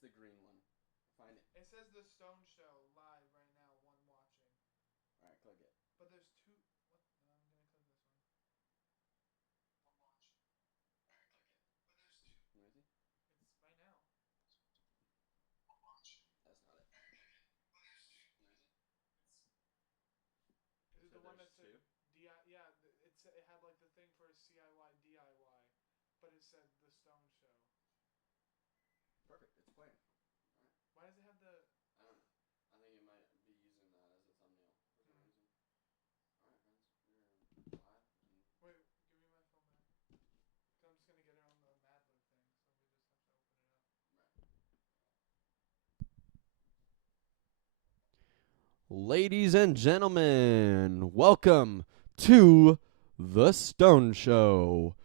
the green one. Find it. It says the Stone Show live right now. One watching, All right, click it. but there's two. What? I'm gonna click this one. One watch. All right, click it. But there's two. Let me see. It's right now. One watch. That's not it. But there's two. Let me see. It's. You Is it said the one there's that said two. DI? Yeah, it had like the thing for CIY DIY, but it said the Stone Show. Perfect. It's playing. All right. Why does it have the? I don't know. I think it might be using that as a thumbnail for some Hmm. reason. All right, friends. We're live. And Wait, give me my phone back. Cause I'm just gonna get it on the Madlib thing, so we just have to open it up. right. Ladies and gentlemen, welcome to The Stone Show.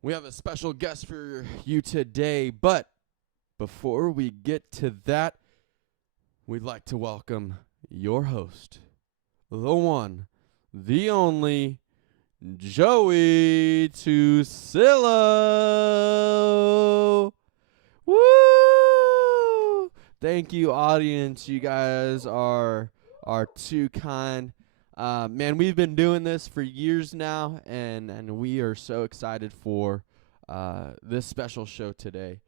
We have a special guest for you today, but before we get to that, we'd like to welcome your host, the one, the only, Joey Tucillo. Woo! Thank you, audience. You guys are too kind. Man, we've been doing this for years now, and we are so excited for this special show today.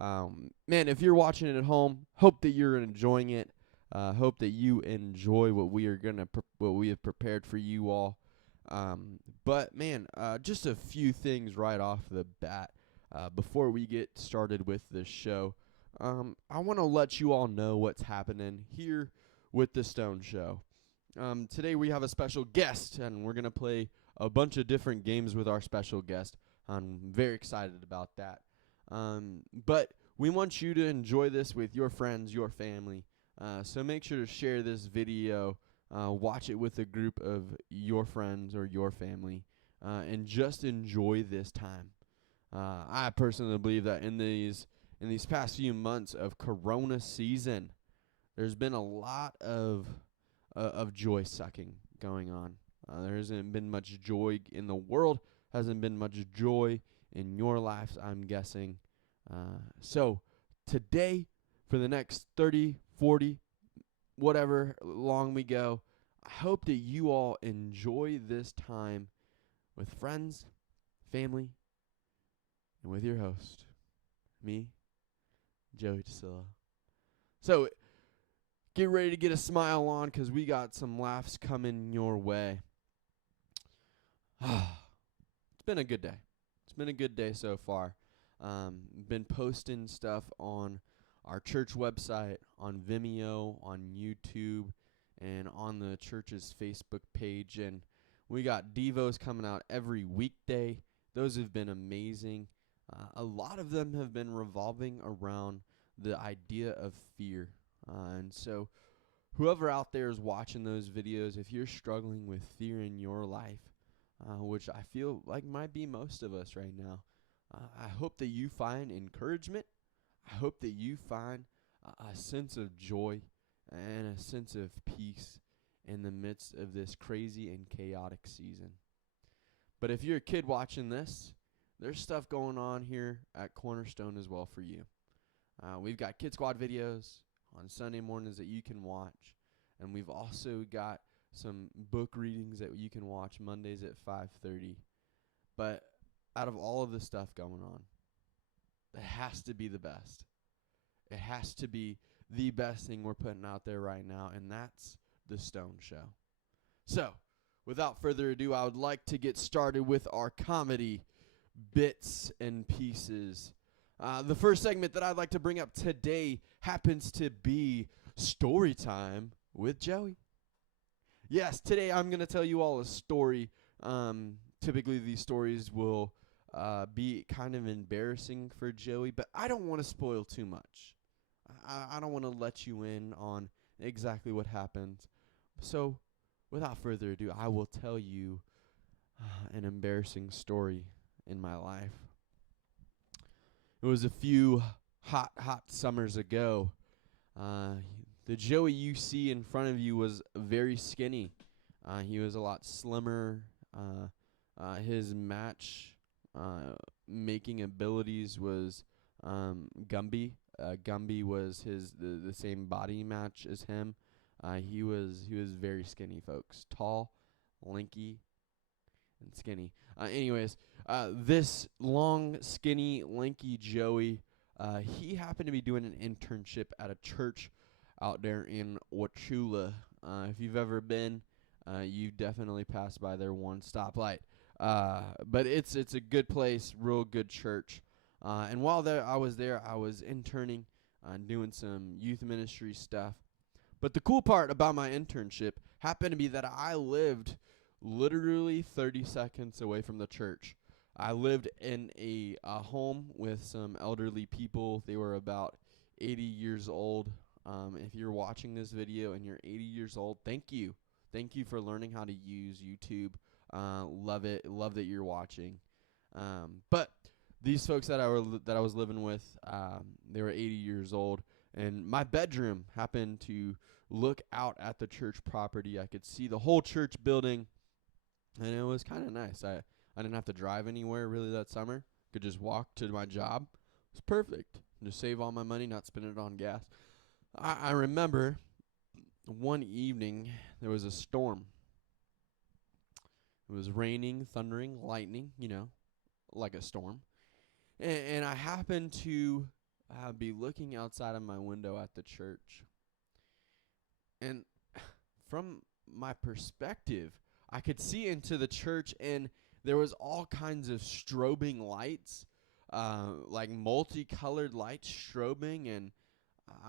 Man, if you're watching it at home, hope that you're enjoying it. Hope that you enjoy what we are what we have prepared for you all. But man, just a few things right off the bat. Before we get started with this show, I want to let you all know what's happening here with the Stone Show. Today we have a special guest, and we're going to play a bunch of different games with our special guest. I'm very excited about that. But we want you to enjoy this with your friends, your family. So make sure to share this video, watch it with a group of your friends or your family, and just enjoy this time. I personally believe that in these past few months of Corona season, there's been a lot of joy sucking going on. There hasn't been much joy in the world. Hasn't been much joy in your lives, I'm guessing. So today, for the next 30, 40, whatever long we go, I hope that you all enjoy this time with friends, family, and with your host, me, Joey DeSilla. So get ready to get a smile on, because we got some laughs coming your way. It's been a good day. It's been a good day so far. Been posting stuff on our church website, on Vimeo, on YouTube, and on the church's Facebook page. And we got Devos coming out every weekday. Those have been amazing. A lot of them have been revolving around the idea of fear. And so whoever out there is watching those videos, if you're struggling with fear in your life, which I feel like might be most of us right now, I hope that you find encouragement. I hope that you find a sense of joy and a sense of peace in the midst of this crazy and chaotic season. But if you're a kid watching this, there's stuff going on here at Cornerstone as well for you. We've got Kid Squad videos on Sunday mornings that you can watch. And we've also got some book readings that you can watch Mondays at 5:30. But out of all of the stuff going on, it has to be the best. It has to be the best thing we're putting out there right now, and that's the Stone Show. So, without further ado, I would like to get started with our comedy bits and pieces. The first segment that I'd like to bring up today happens to be Story Time with Joey. Yes, today I'm going to tell you all a story. Typically, these stories will be kind of embarrassing for Joey, but I don't want to spoil too much. I don't want to let you in on exactly what happened. So, without further ado, I will tell you an embarrassing story in my life. It was a few hot summers ago. The Joey you see in front of you was very skinny. He was a lot slimmer. His match making abilities was Gumby Gumby was the same body match as him. He was very skinny, folks. Tall, lanky, and skinny. Anyways, this long, skinny, lanky Joey, he happened to be doing an internship at a church out there in Wauchula. If you've ever been, you definitely passed by there one stoplight. But it's a good place, real good church. And while I was there, I was interning, doing some youth ministry stuff. But the cool part about my internship happened to be that I lived literally 30 seconds away from the church. I lived in a home with some elderly people. They were about 80 years old. If you're watching this video and you're 80 years old, thank you. Thank you for learning how to use YouTube. Love it. Love that you're watching. But these folks that I was living with, they were 80 years old, and my bedroom happened to look out at the church property. I could see the whole church building, and it was kind of nice. I didn't have to drive anywhere really that summer. Could just walk to my job. It was perfect. Just save all my money, not spend it on gas. I remember one evening there was a storm. It was raining, thundering, lightning, like a storm. And I happened to be looking outside of my window at the church. And from my perspective, I could see into the church, and there was all kinds of strobing lights, like multicolored lights strobing, and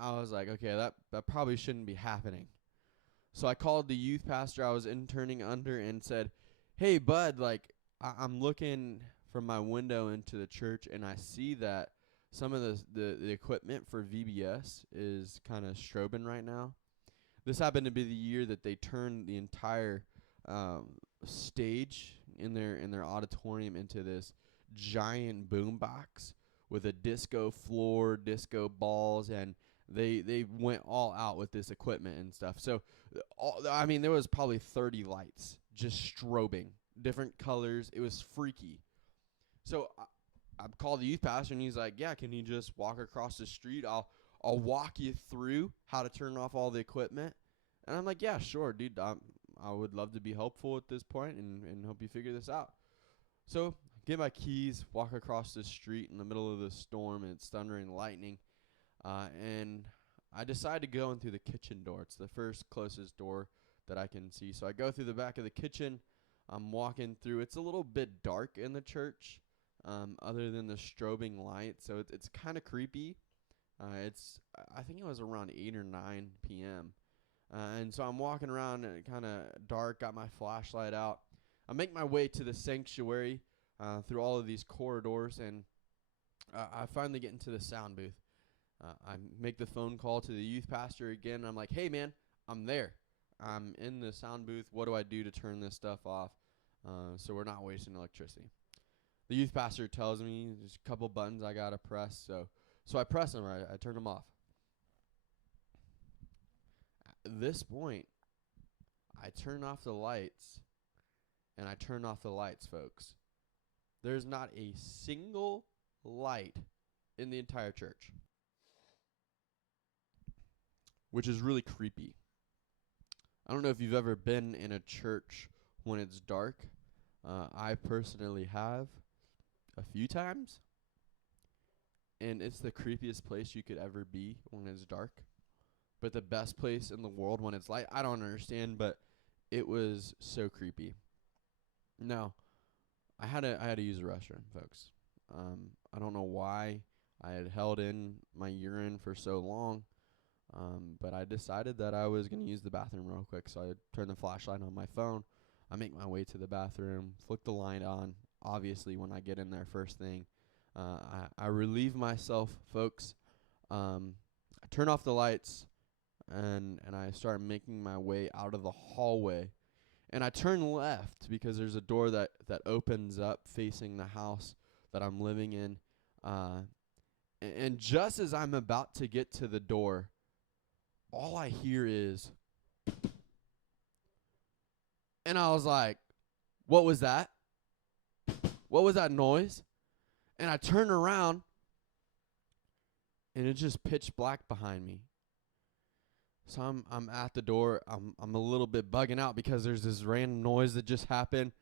I was like, okay, that probably shouldn't be happening. So I called the youth pastor I was interning under and said, hey, bud, I'm looking from my window into the church, and I see that some of the equipment for VBS is kind of strobing right now. This happened to be the year that they turned the entire stage in their auditorium into this giant boom box with a disco floor, disco balls, and they went all out with this equipment and stuff. So, there was probably 30 lights just strobing, different colors. It was freaky. So I called the youth pastor, and he's like, yeah, can you just walk across the street? I'll walk you through how to turn off all the equipment. And I'm like, yeah, sure, dude. I would love to be helpful at this point and help you figure this out. So get my keys, walk across the street in the middle of the storm, and it's thundering and lightning. And I decide to go in through the kitchen door. It's the first closest door that I can see. So I go through the back of the kitchen. I'm walking through. It's a little bit dark in the church, other than the strobing light. So it's kind of creepy. I think it was around 8 or 9 p.m. And so I'm walking around, kind of dark, got my flashlight out. I make my way to the sanctuary through all of these corridors, and I finally get into the sound booth. I make the phone call to the youth pastor again. I'm like, hey, man, I'm there. I'm in the sound booth. What do I do to turn this stuff off so we're not wasting electricity? The youth pastor tells me there's a couple buttons I got to press. So I press them. I turn them off. At this point, I turn off the lights, and I turn off the lights, folks. There's not a single light in the entire church, which is really creepy. I don't know if you've ever been in a church when it's dark. I personally have a few times, and it's the creepiest place you could ever be when it's dark, but the best place in the world when it's light. I don't understand, but it was so creepy. Now, I had to use the restroom, folks. I don't know why I had held in my urine for so long, but I decided that I was going to use the bathroom real quick, so I turned the flashlight on my phone. I make my way to the bathroom, flick the light on. Obviously, when I get in there first thing, I relieve myself, folks. I turn off the lights, and I start making my way out of the hallway. And I turn left because there's a door that opens up facing the house that I'm living in. And just as I'm about to get to the door, all I hear is, and I was like, what was that? What was that noise? And I turn around, and it's just pitch black behind me. So I'm at the door. I'm a little bit bugging out because there's this random noise that just happened.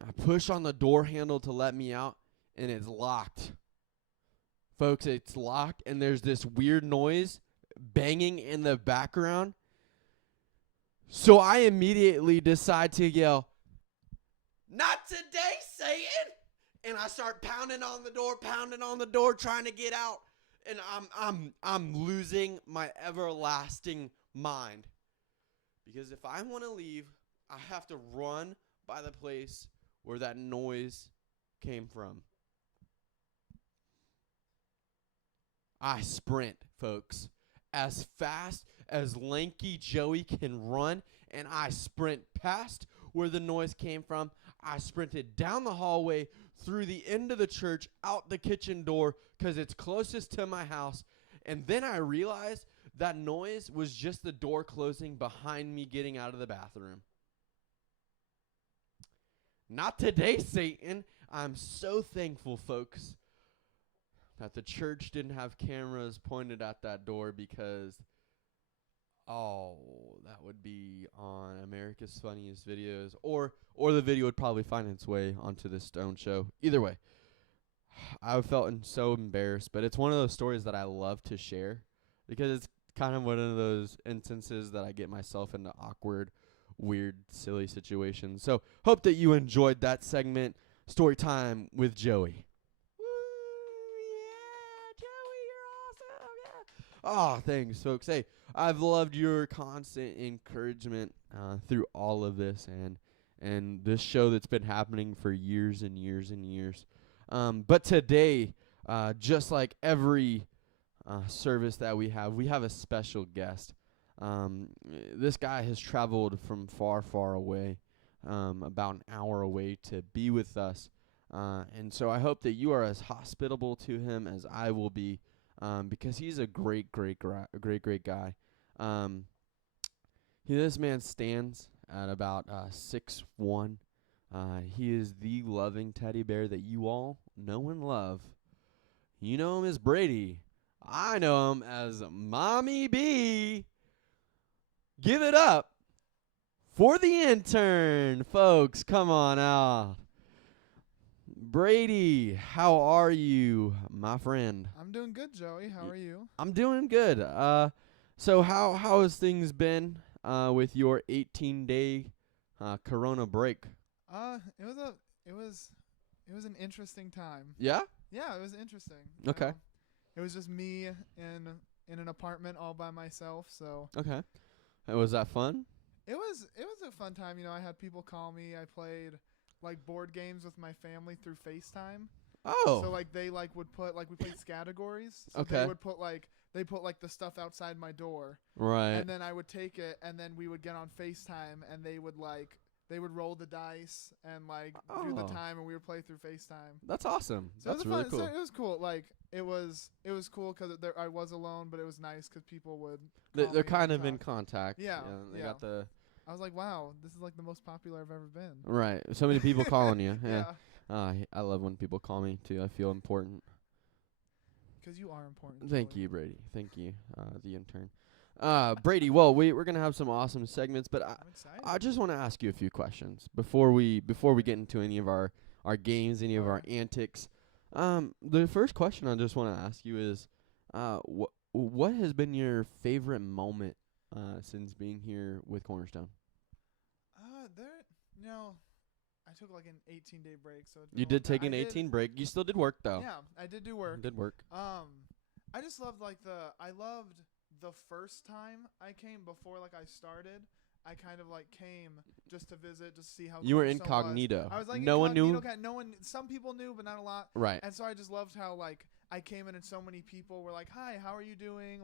I push on the door handle to let me out, and it's locked. Folks, it's locked, and there's this weird noise banging in the background. So I immediately decide to yell, "Not today, Satan!" And I start pounding on the door, trying to get out. And I'm losing my everlasting mind. Because if I want to leave, I have to run by the place where that noise came from. I sprint, folks, as fast as lanky Joey can run, and I sprint past where the noise came from. I sprinted down the hallway, through the end of the church, out the kitchen door, because it's closest to my house. And then I realized that noise was just the door closing behind me getting out of the bathroom. Not today, Satan. I'm so thankful, folks, that the church didn't have cameras pointed at that door, because, that would be on America's Funniest Videos, or the video would probably find its way onto the Stone Show. Either way, I felt so embarrassed, but it's one of those stories that I love to share, because it's kind of one of those instances that I get myself into awkward, weird, silly situations. So hope that you enjoyed that segment, Story Time with Joey. Oh, thanks, folks. Hey, I've loved your constant encouragement through all of this and this show that's been happening for years and years and years. But today, just like every service that we have a special guest. This guy has traveled from far, far away, about an hour away, to be with us. And so I hope that you are as hospitable to him as I will be. Because he's a great guy. This man stands at about 6'1". He is the loving teddy bear that you all know and love. You know him as Brady. I know him as Mommy B. Give it up for the intern, folks. Come on out. Brady, how are you, my friend? I'm doing good, Joey. How are you? I'm doing good. So how has things been with your 18-day Corona break? It was an interesting time. Yeah? Yeah, it was interesting. Okay. It was just me in an apartment all by myself, so. Okay. Was that fun? It was a fun time. I had people call me. I played like board games with my family through FaceTime. Oh. So they would put we played categories. So okay. They put the stuff outside my door. Right. And then I would take it, and then we would get on FaceTime, and they would roll the dice and do the time, and we would play through FaceTime. That's awesome. So That's really cool. So it was cool. It was cool because I was alone, but it was nice because people would. They're kind of in contact. Yeah. They got the. I was like, wow, this is the most popular I've ever been. Right. So many people calling you. Yeah. I love when people call me too. I feel important. Because you are important. Thank Joey. you, Brady. Thank you, the intern. Brady, well, we're gonna have some awesome segments, but I'm excited. I just want to ask you a few questions before we get into any of our games, any of our antics. The first question I just want to ask you is, what has been your favorite moment since being here with Cornerstone? I took an 18-day break, so You did take an 18 break. You still did work though. Yeah, I did do work. Did work. I just loved I loved the first time I came before I started. I kind of came just to visit, just to see how you were Cornerstone incognito. was. I was no one knew. No one. Some people knew, but not a lot. Right. And so I just loved how I came in and so many people were like, "Hi, how are you doing?"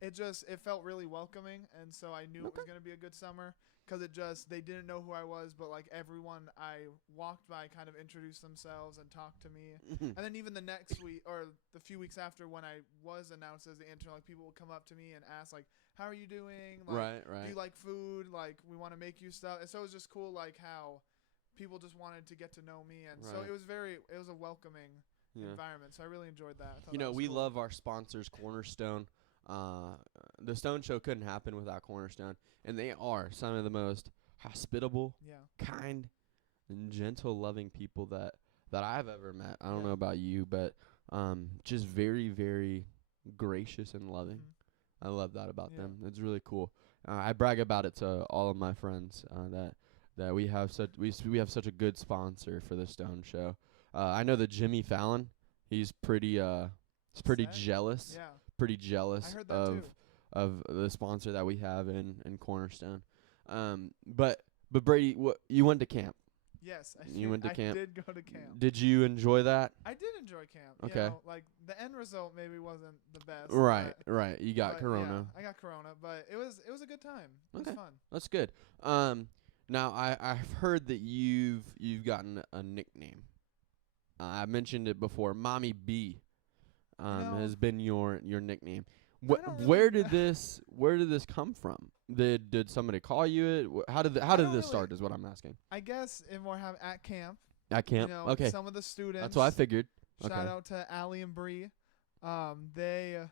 It felt really welcoming, and so I knew it was gonna be a good summer. Because they didn't know who I was, but everyone I walked by kind of introduced themselves and talked to me. And then even the next week or the few weeks after when I was announced as the intern, people would come up to me and ask how are you doing? Right. Do you like food? We want to make you stuff. And so it was just cool how people just wanted to get to know me. And so it was a welcoming Yeah. environment. So I really enjoyed that. I thought You that know, was we cool. love our sponsors, Cornerstone. The Stone Show couldn't happen without Cornerstone, and they are some of the most hospitable, Yeah. kind, and gentle, loving people that I've ever met. I don't Yeah. know about you, but just very, very gracious and loving. Mhm. I love that about Yeah. them. It's really cool. I brag about it to all of my friends that we have we have such a good sponsor for the Stone Show. I know that Jimmy Fallon, he's pretty Set? jealous, Yeah. pretty jealous I heard that of too. of the sponsor that we have in Cornerstone. But Brady, you went to camp. Yes, You went to camp? did go to camp. Did you enjoy that? I did enjoy camp. Okay. You know, like the end result maybe wasn't the best. Right, but- right. You got but Corona. Yeah, I got Corona, but it was a good time. It was Okay. fun. That's good. Now I've heard that you've gotten a nickname. I mentioned it before. Mommy B, No. has been your nickname. I don't Where really- did this come from? Did somebody call you it? How did I this don't really- start? Is what I'm asking. I guess if we're having at camp, At camp. you know, Okay, some of the students. that's what I figured. Shout Okay. out to Allie and Bree. They,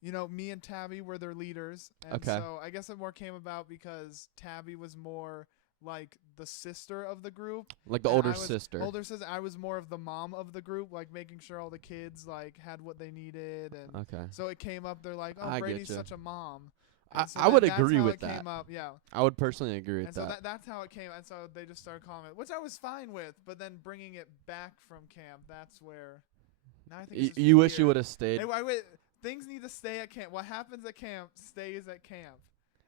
you know, me and Tabby were their leaders, and Okay. so I guess it more came about because Tabby was more like the sister of the group. Like the and older I was- sister. Older sister. I was more of the mom of the group, like making sure all the kids like had what they needed, and Okay. so it came up. They're like, "Oh, I Brady's getcha. such a mom." I- And so I would that's agree how with it that. Came up, yeah. I would personally agree with And so that. that's how it came. And so they just started calling it, which I was fine with. But then bringing it back from camp, that's where. Now I think it's just You wish you weird. would have stayed. Things need to stay at camp. What happens at camp stays at camp.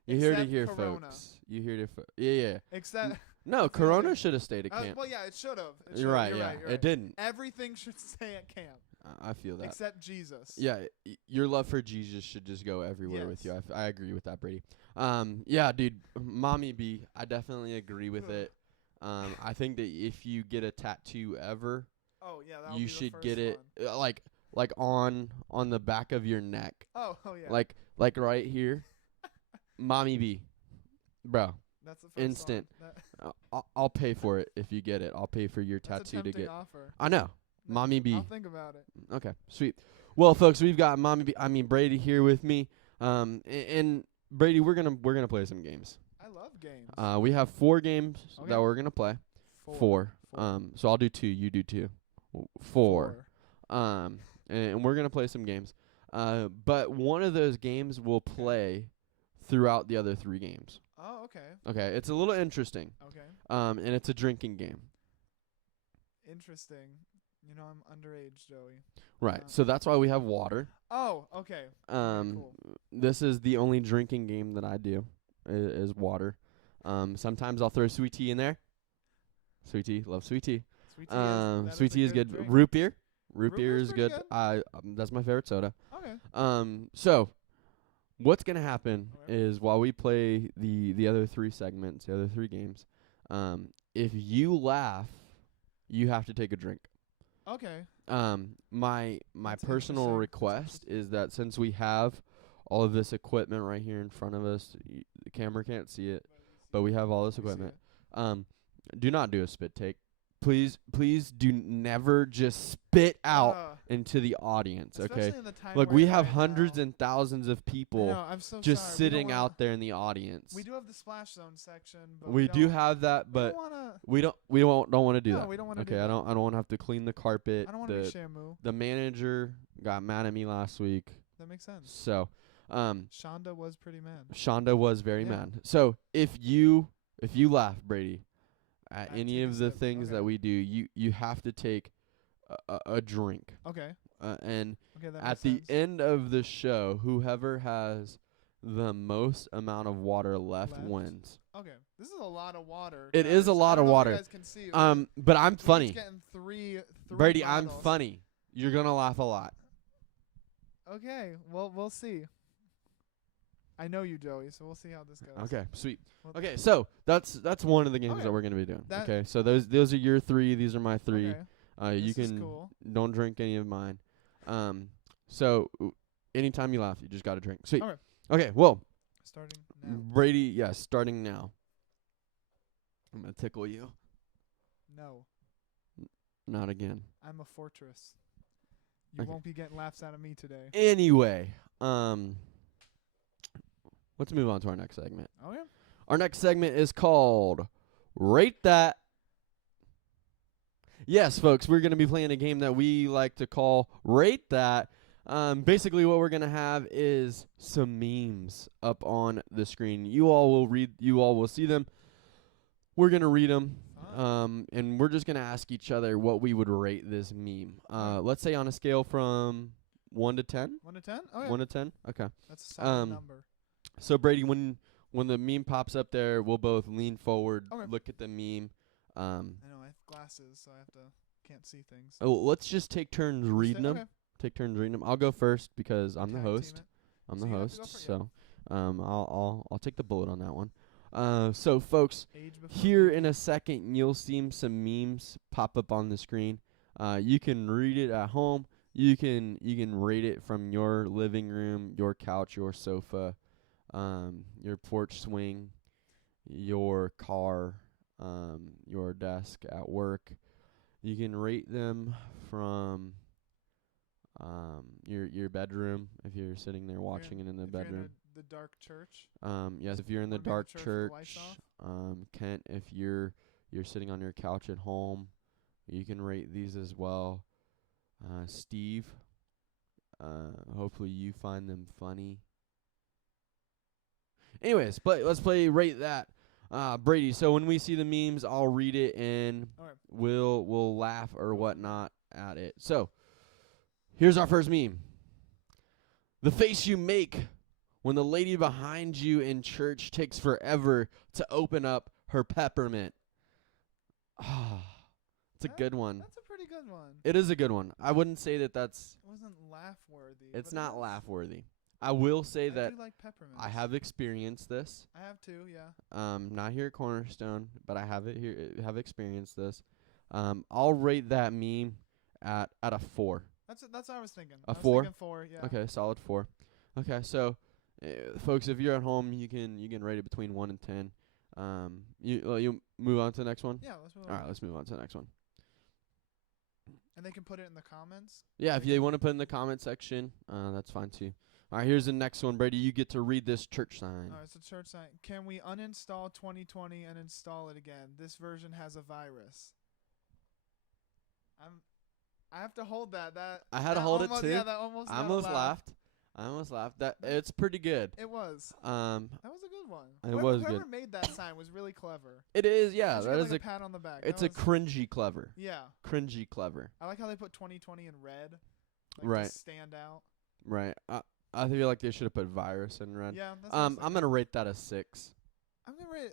You hear to except hear, Corona. folks. You hear to. Yeah. Except, No, Corona should have stayed at camp. well, yeah, it should have. You're right. You're Yeah, right, you're it right. didn't. Everything should stay at camp I feel that. except Jesus. Yeah, your love for Jesus should just go everywhere with you. Yes. I agree with that, Brady. Yeah, dude, Mommy B, I definitely agree with it. I think that if you get a tattoo ever, Oh yeah, that'll you be the should first get it one. like on the back of your neck, Oh yeah. like right here. Mommy B, bro. That's the first instant. One. I'll pay for it if you get it. I'll pay for your That's a tattoo to tempting get. offer. I know, Mommy B. I'll think about it. Okay, sweet. Well, folks, we've got Brady here with me. And Brady, we're gonna play some games. I love games. We have 4 games Okay. that we're gonna play. Four. So I'll do 2. You do 2. 4. And we're gonna play some games. But one of those games will play throughout the other 3 games. Oh, okay. Okay, it's a little interesting. Okay. And it's a drinking game. Interesting. You know, I'm underage, Joey. Right. So that's why we have water. Oh, okay. Cool. This is the only drinking game that I do is water. Sometimes I'll throw sweet tea in there. Sweet tea, love sweet tea. Sweet tea Sweet tea is a good. drink. Root beer. Root Root beer beer's is pretty good. good. That's my favorite soda. Okay. So what's gonna happen Okay. is while we play the other 3 segments, the other 3 games, if you laugh, you have to take a drink. Okay. My That's personal interesting. request is that since we have all of this equipment right here in front of us, the camera can't see it, but we have all this We see equipment. it. Do not do a spit take. Please do never just spit out into the audience, okay? Especially in the time Look, we're we in have right hundreds now. and thousands of I people know, I'm so just sorry. We don't sitting wanna- out there in the audience. We do have the splash zone section, but We do don't- have that, we but don't wanna. we don't want to do No, that. we don't wanna Okay, do that. I don't want to have to clean the carpet. I don't want to be Shamu. The manager got mad at me last week. That makes sense. So, Shonda was pretty mad. Shonda was very Yeah. mad. So if you laugh, Brady, at Back any to of the the sip. things Okay. that we do, you have to take a drink. Okay. And Okay. That at makes the sense. end of the show, whoever has the most amount of water left Left. wins. Okay. This is a lot of water. It is a guys. I lot don't of know if water. You guys can see. But I'm we're each funny. getting three Brady, I'm bottles. funny. You're gonna laugh a lot. Okay. Well, we'll see. I know you, Joey, so we'll see how this goes. Okay, sweet. Well, Okay, so that's one of the games Okay. that we're gonna be doing. That- Okay, so those are your 3. These are my 3. Okay. You This is can cool. don't drink any of mine. So anytime you laugh, you just gotta drink. Sweet. Okay. Okay. Well, Starting now. Brady, yeah, starting now. I'm gonna tickle you. No, Not again. I'm a fortress. You Okay. won't be getting laughs out of me today. Anyway, let's move on to our next segment. Oh yeah. Our next segment is called Rate That. Yes, folks, we're going to be playing a game that we like to call Rate That. Basically, what we're going to have is some memes up on the screen. You all will see them. We're going to read them. And we're just going to ask each other what we would rate this meme. Let's say on a scale from 1 to 10. 1 to 10? Oh yeah. 1 to 10? Okay. That's a solid number. So, Brady, when the meme pops up there, we'll both lean forward, Okay. look at the meme. I know I have glasses, so can't see things. Oh, let's just take turns reading them. Okay. Take turns reading them. I'll go first because I'm the Tag team host. it. I'm So the you have to host, go first, yeah. so I'll take the bullet on that one. So, folks, Age before here beauty. in a second, you'll see some memes pop up on the screen. You can read it at home. You can rate it from your living room, your couch, your sofa, your porch swing, your car, your desk at work. You can rate them from your bedroom if you're sitting there watching it in the If you're bedroom. in the dark church. Yes, if you're in the Wanna be in the dark church with the lights church. off? Kent, if you're sitting on your couch at home, you can rate these as well. Steve, hopefully you find them funny. Anyways, let's play Rate That. Brady, so when we see the memes, I'll read it and Okay. we'll laugh or whatnot at it. So, here's our first meme. The face you make when the lady behind you in church takes forever to open up her peppermint. Ah, it's a good one. That's a pretty good one. It is a good one. I wouldn't say that that's. It wasn't laugh worthy. It's but not it laugh worthy. I will say I that do like peppermints. I have experienced this. I have too, yeah. Not here at Cornerstone, but I have it here. Have experienced this. I'll rate that meme at a 4. That's what I was thinking. A I was 4? thinking 4, yeah. Okay, solid 4. Okay, so folks, if you're at home, you can rate it between 1 and 10. You move on to the next one. Yeah, let's move All on. right, let's move on to the next one. And they can put it in the comments. Yeah, if you want to put in the comment section, that's fine too. All right, here's the next one, Brady. You get to read this church sign. It's a church sign. Can we uninstall 2020 and install it again? This version has a virus. I have to hold that. I had to that hold it almost- too. Yeah, that almost. I got a almost laugh. laughed. I almost laughed. That it's pretty good. It was. That was a good one. It was Whoever good. made that sign was really clever. It is, yeah. You should That get, is like, a pat on the back. It's That a was- cringy clever. Yeah, Cringy clever. I like how they put 2020 in red. Like, Right. To stand out. Right. I feel like they should have put virus in red. Yeah. That's I'm gonna rate that a 6. I'm gonna rate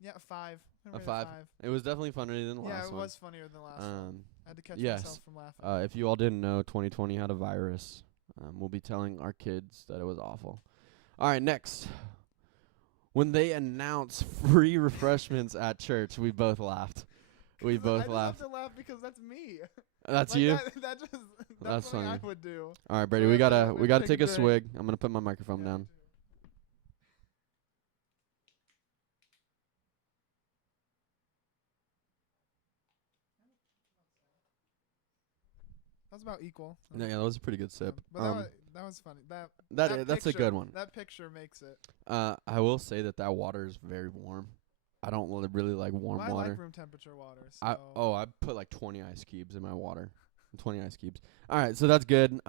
yeah, a 5. I'm A gonna rate 5? It was definitely funnier than the Yeah, last it one. was funnier than the last one. I had to catch yes. myself from laughing. If you all didn't know, 2020 had a virus. We'll be telling our kids that it was awful. All right, next. When they announce free refreshments at church, we both laughed. We both I laughed. just have to laugh because that's me. That's Like, you? That's That's something I funny. would do. All right, Brady, So we I have to- gotta we we have gotta to take take a a swig. I'm gonna put my microphone Yeah, me down. too. That was about equal. Yeah, that was a pretty good sip. But that was funny. That's a picture- good one. That picture makes it. I will say that water is very warm. I don't really like warm Well, I water. like room temperature water. So I put like 20 ice cubes in my water. 20 ice cubes. All right, so that's good.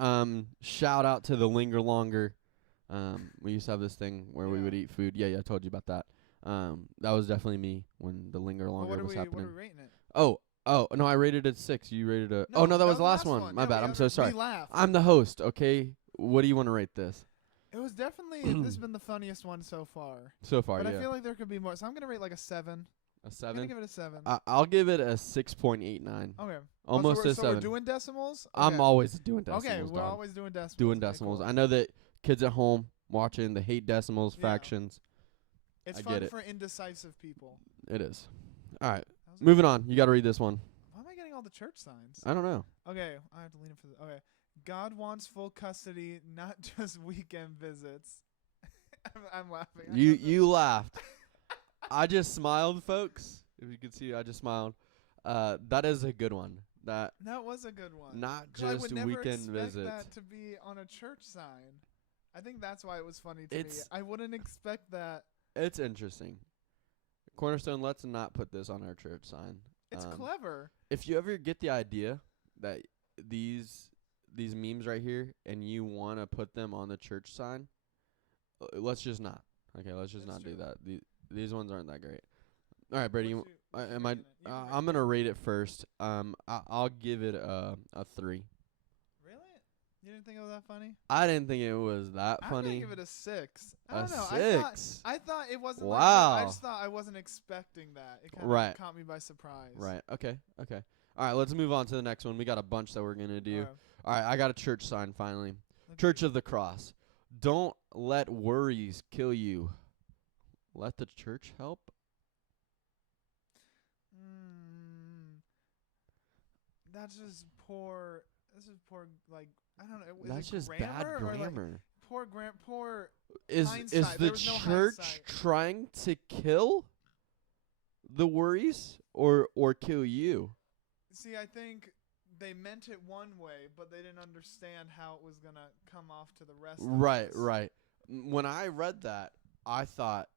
Shout out to the Linger Longer. We used to have this thing where we Yeah. would eat food. Yeah, I told you about that. That was definitely me when the Linger Well, Longer was what are happening. we rating it? Oh, no, I rated it 6. You rated it. Oh, no, that was the last one. My Yeah, bad. we I'm so had- sorry. We laughed. I'm the host, okay? What do you want to rate this? It was definitely this has been the funniest one so far. So far, But yeah. I feel like there could be more. So I'm gonna rate like a 7. A I'm 7? gonna give it a 7. I'll give it a 6.89. Okay. Almost so a 7. we're doing decimals. I'm Okay. always doing decimals. Okay, we're dog. always doing decimals. Doing Okay, decimals. cool. I know that kids at home watching, they hate decimals, Yeah. fractions. It's I fun get it. for indecisive people. It is. All right, That was moving on. You got to read this one. Why am I getting all the church signs? I don't know. Okay, I have to lean in for this. Okay. God wants full custody, not just weekend visits. I'm laughing. I love You laughed. I just smiled, folks. If you could see, I just smiled. That is a good one. That That was a good one. not 'Cause I would just never weekend expect visits. that to be on a church sign. I think that's why it was funny to me. It's- I wouldn't expect that. It's interesting. Cornerstone, let's not put this on our church sign. It's clever. If you ever get the idea that these memes right here and you want to put them on the church sign, let's just not. Okay, let's just That's not do true. that. These ones aren't that great. All right, Brady. What's Am I? rating it? You can rate I'm it. gonna rate it first. I'll give it a 3. Really? You didn't think it was that funny? I didn't think it was that I'm gonna funny. give it a 6. I A don't know. 6. I thought it wasn't. Wow. Like that. I just thought I wasn't expecting that. It kind of Right. caught me by surprise. Right. Okay. All right. Let's move on to the next one. We got a bunch that we're gonna do. Alright, All right. I got a church sign finally. let's Church do of the Cross. Don't let worries kill you. Let the church help. That's just poor. This is poor. Like I don't know. Is That's it just bad grammar or, like, grammar. poor. Is hindsight. the There was no church hindsight. trying to kill the worries or kill you? See, I think they meant it one way, but they didn't understand how it was gonna come off to the rest. Right, of us. right. When I read that, I thought,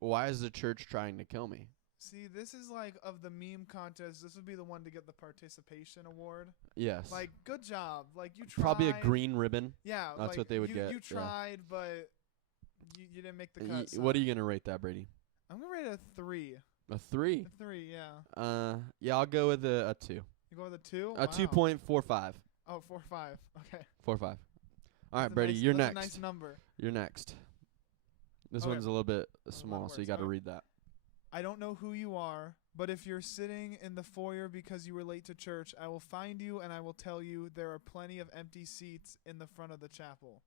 why is the church trying to kill me? See, this is like of the meme contest. This would be the one to get the participation award. Yes. Like, good job. Like you tried. Probably a green ribbon. Yeah, That's like, what they would you, get, You yeah. tried, but you didn't make the cut. What are son. you gonna rate that, Brady? I'm gonna rate it a 3. A 3. A 3, yeah. Yeah, I'll go with a 2. You go with a 2? A 2.45. Oh, 4.5. Okay. 4.5. All right, That's a Brady, nice- you're that's next. A nice number. You're next. This Okay. one's a little bit lot of small, so you words. got to Okay. read that. I don't know who you are, but if you're sitting in the foyer because you were late to church, I will find you and I will tell you there are plenty of empty seats in the front of the chapel.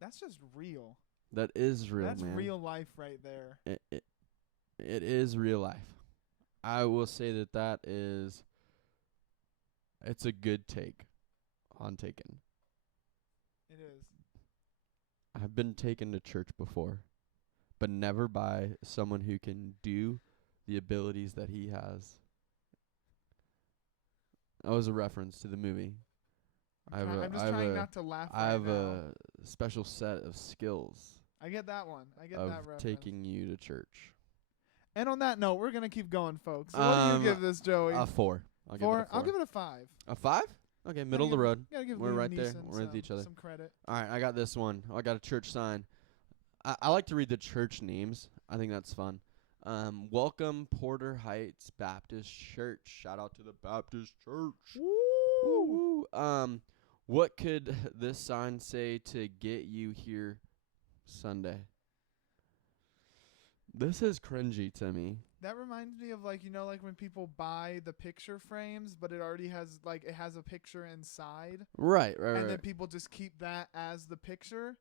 That's just real. That is real, That's man. real life right there. It is real life. I will say that is. It's a good take on Taken. It is. I've been taken to church before, but never by someone who can do the abilities that he has. That was a reference to the movie. I'm just trying not to laugh I right have now. a special set of skills I get that one. I get of that reference. taking you to church. And on that note, we're going to keep going, folks. So what do you give this, Joey? A 4. I'll give it a 4. I'll give it a 5. A 5? Okay, middle of the road. Gotta give We're Liam right there. Neeson We're with each other. some credit. All right, I got this one. I got a church sign. I like to read the church names. I think that's fun. Welcome Porter Heights Baptist Church. Shout out to the Baptist Church. Woo! What could this sign say to get you here Sunday? This is cringy to me. That reminds me of like when people buy the picture frames, but it already has it has a picture inside, Right. and then people just keep that as the picture.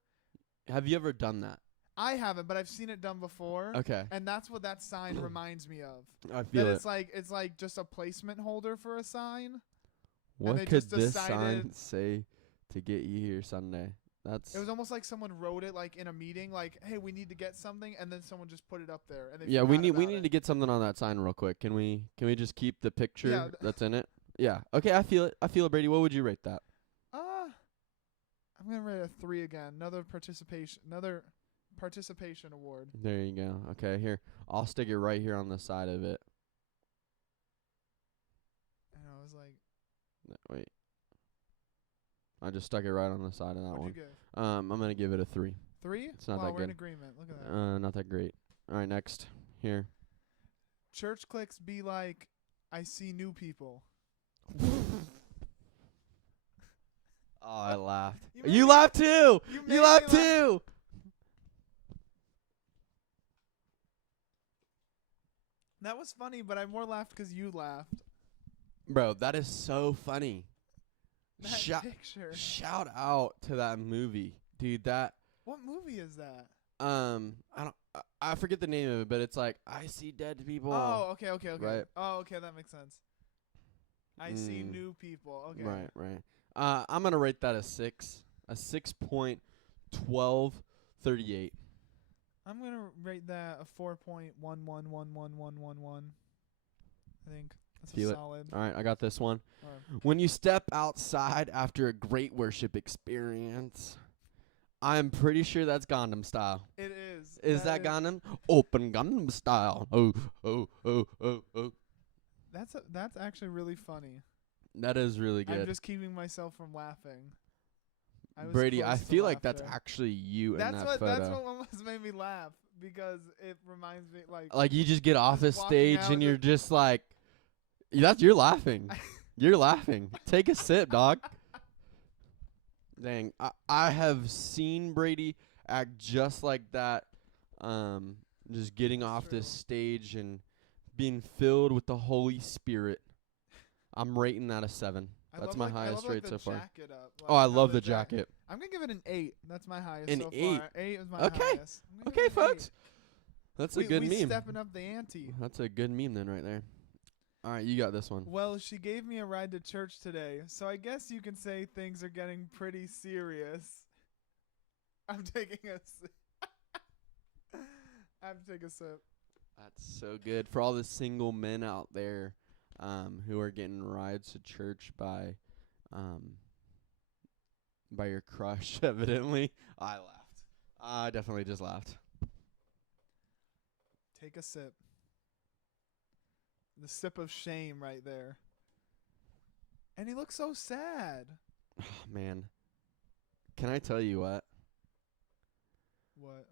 Have you ever done that? I haven't, but I've seen it done before. Okay. And that's what that sign reminds me of. I feel That it. it's like just a placement holder for a sign. What they could just this sign decided- say to get you here Sunday? That's It was almost like someone wrote it like in a meeting, like, "Hey, we need to get something," and then someone just put it up there. And they yeah. We forgot need about to it. get something on that sign real quick. Can we just keep the picture Yeah, that's in it? Yeah. Okay. I feel it. Brady. What would you rate that? I'm gonna rate a 3 again. Another participation award. There you go. Okay. Here, I'll stick it right here on the side of it. And I was like, Wait. I just stuck it right on the side of that "What'd one. you give? I'm gonna give it a 3. 3? It's not wow, that we're in good. agreement. Look at that. Not that great. All right. Next. Here. Church clicks be like, I see new people. Oh, I laughed. You made You me- laughed too. you made You me laughed laugh. too. That was funny, but I more laughed 'cause you laughed. Bro, that is so funny. That picture. Shout out to that movie, dude. That What movie is that? I forget the name of it, but it's like I see dead people. Oh, okay. Right. Oh, okay, that makes sense. I see Mm. new people. Okay. Right. I'm gonna rate that a 6, a 6.1238. I'm gonna rate that a 4.111111. I think. That's Feel a it. solid. All right, I got this one. All right. When you step outside after a great worship experience, I'm pretty sure that's Gangnam Style. It is. Is that Gangnam? Open Gangnam Style. Oh, oh, oh, oh, oh. That's actually really funny. That is really I'm good. just keeping myself from laughing. I was Brady, I close to feel like that's laughter. actually you in That's that what photo. that's what almost made me laugh because it reminds me Like you just get off the just walking stage out and you're just- just like, you're laughing. You're laughing. Take a sip, dog. Dang, I have seen Brady act just like that, just getting That's off this true. stage and being filled with the Holy Spirit. I'm rating that a 7. I That's love, my like, I highest love, like, rate the so far. jacket up, Oh, I how love the jacket. I'm gonna give it an 8. That's my highest An so 8? far. 8 is my Okay. highest. I'm gonna Okay, give it an folks. 8. That's a good we meme. stepping up the ante. That's a good meme then right there. All right, you got this one. Well, she gave me a ride to church today, so I guess you can say things are getting pretty serious. I'm taking a sip. I have to take a sip. That's so good for all the single men out there who are getting rides to church by your crush, evidently. I laughed. I definitely just laughed. Take a sip. The sip of shame right there. And he looks so sad. Oh, man. Can I tell you what? What?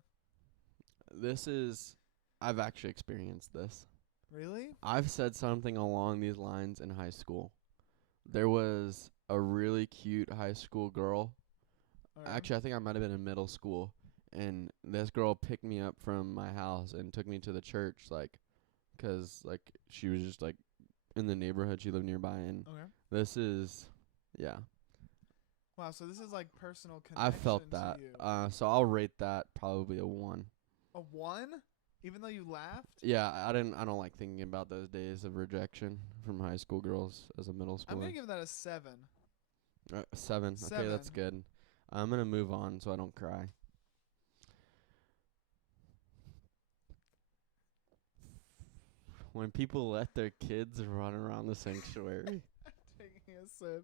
I've actually experienced this. Really? I've said something along these lines in high school. There was a really cute high school girl. Actually, I think I might have been in middle school. And this girl picked me up from my house and took me to the church, because she was just, in the neighborhood. She lived nearby. And Okay. this is, yeah. Wow, so this is like personal connection I felt that. to you. So I'll rate that probably a 1. A 1? Even though you laughed? Yeah, I don't like thinking about those days of rejection from high school girls as a middle I'm schooler. going to give that a 7. 7. Okay, that's 7. good. I'm going to move on so I don't cry. When people let their kids run around the sanctuary. Taking a sip.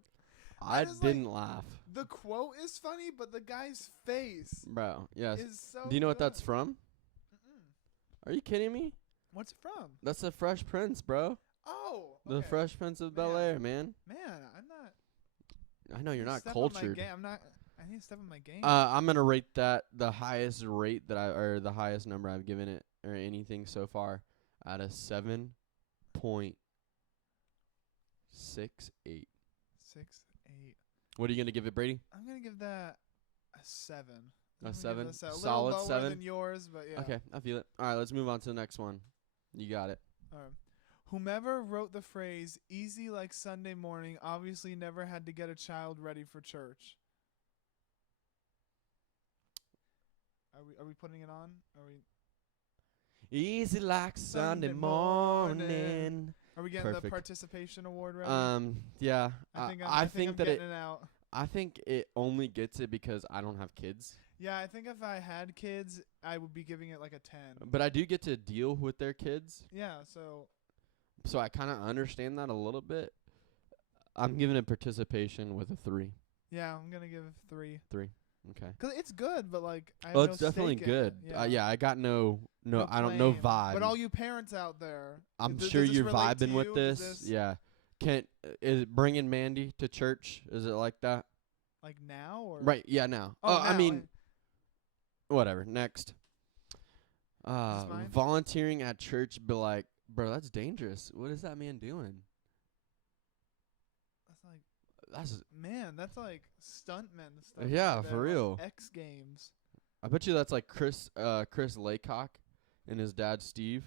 I That is, didn't laugh. The quote is funny, but the guy's face Bro, yes. is so Do you know what good. that's from? Mm-mm. Are you kidding me? What's it from? That's the Fresh Prince, bro. Oh, The okay. Fresh Prince of Man. Bel-Air, man. Man, I'm not. I know you're I need to not step on my cultured. game. I need to step on my game. I'm gonna rate that the highest rate or the highest number I've given it or anything so far at a 7.68. 6, 8. What are you gonna give it, Brady? I'm gonna give that a 7. A I'm gonna give 7? this a Solid little lower 7? than yours, but yeah. Okay, I feel it. All right, let's move on to the next one. You got it. Whomever wrote the phrase "easy like Sunday morning" obviously never had to get a child ready for church. Are we putting it on? Are we Easy like Sunday Sunday morning. morning. Are we getting the Perfect. participation award ready? Yeah. I think I I'm think that getting it out. I think it only gets it because I don't have kids. Yeah, I think if I had kids, I would be giving it like a 10. But I do get to deal with their kids, Yeah, so so I kind of understand that a little bit. I'm giving it participation with a 3. yeah, I'm gonna give it 3. Okay. 'Cause it's good, but like I have Oh, no it's definitely stake in it. good. Yeah, I got no I don't know claim. vibe. But all you parents out there, I'm does sure this you're relate to vibing with you? Does this. Yeah. Is it bringing Mandy to church? Is it like that? Like now or Right. Yeah. Now. Oh, I now, mean, whatever. Next. mine? Volunteering at church. Be like, bro, that's dangerous. What is that man doing? that's like stuntman stuff. Yeah, right for there, real. Like X Games. I bet you that's like Chris Laycock and his dad Steve.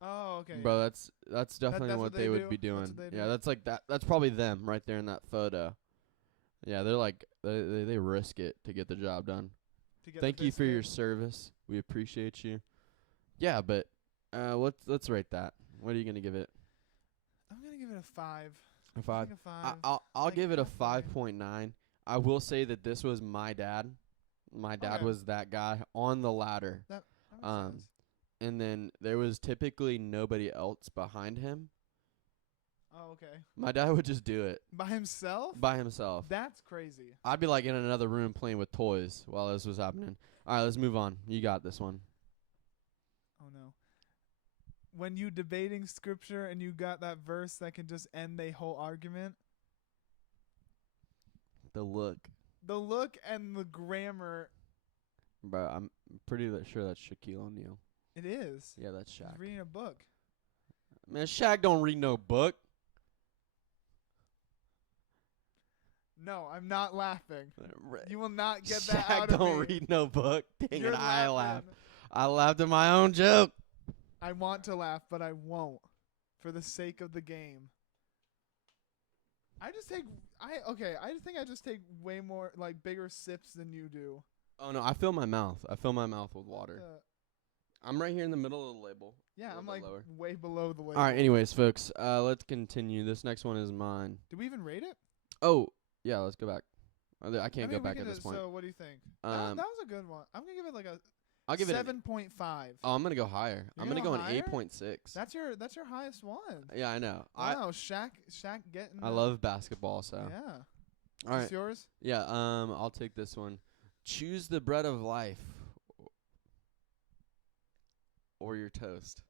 Oh, okay. Bro, that's definitely that's what what they they would do? be That's doing. what they Yeah, do? that's like that. That's probably them right there in that photo. Yeah, they're like they risk it to get the job done. To get Thank the you for your biscuit. service. We appreciate you. Yeah, but let's rate that. What are you gonna give it? I'm gonna give it a 5. A I 5. think a 5. I'll like give it a halfway. 5.9. I will say that this was my dad. My dad Okay. was that guy on the ladder. That makes um, sense. And then there was typically nobody else behind him. Oh, okay. My dad would just do it By himself? by himself. That's crazy. I'd be like in another room playing with toys while this was happening. All right, let's move on. You got this one. Oh no. When you debating scripture and you got that verse that can just end the whole argument, The look. the look and the grammar, Bro, I'm pretty sure that's Shaquille O'Neal. it is. Yeah, that's He's Shaq. reading a book. Man, Shaq don't read no book. No, I'm not laughing. Ra- You will not get that Shaq out of don't me. read no book. Dang You're it, I laughing. laughed. I laughed at my own joke. I want to laugh, but I won't for the sake of the game. I just think I just take way more like bigger sips than you do. Oh no, I fill my mouth. I fill my mouth with water. Uh, I'm right here in the middle of the label. yeah, little I'm bit like lower. way below the way. All right, anyways, folks, let's continue. This next one is mine. Did we even rate it? Oh, yeah, let's go back. I can't go mean, we back can at this do- point. So what do you think? That Um, was a good one. I'm gonna give it like a I'll give it an 7.5. Oh, I'm gonna go higher. I'm You're gonna go gonna an higher? 8.6. That's your highest one. Yeah, I know. Wow, Shaq getting. I love basketball, so. Yeah. All Is right. yours? Yeah. I'll take this one. Choose the bread of life, or your toast.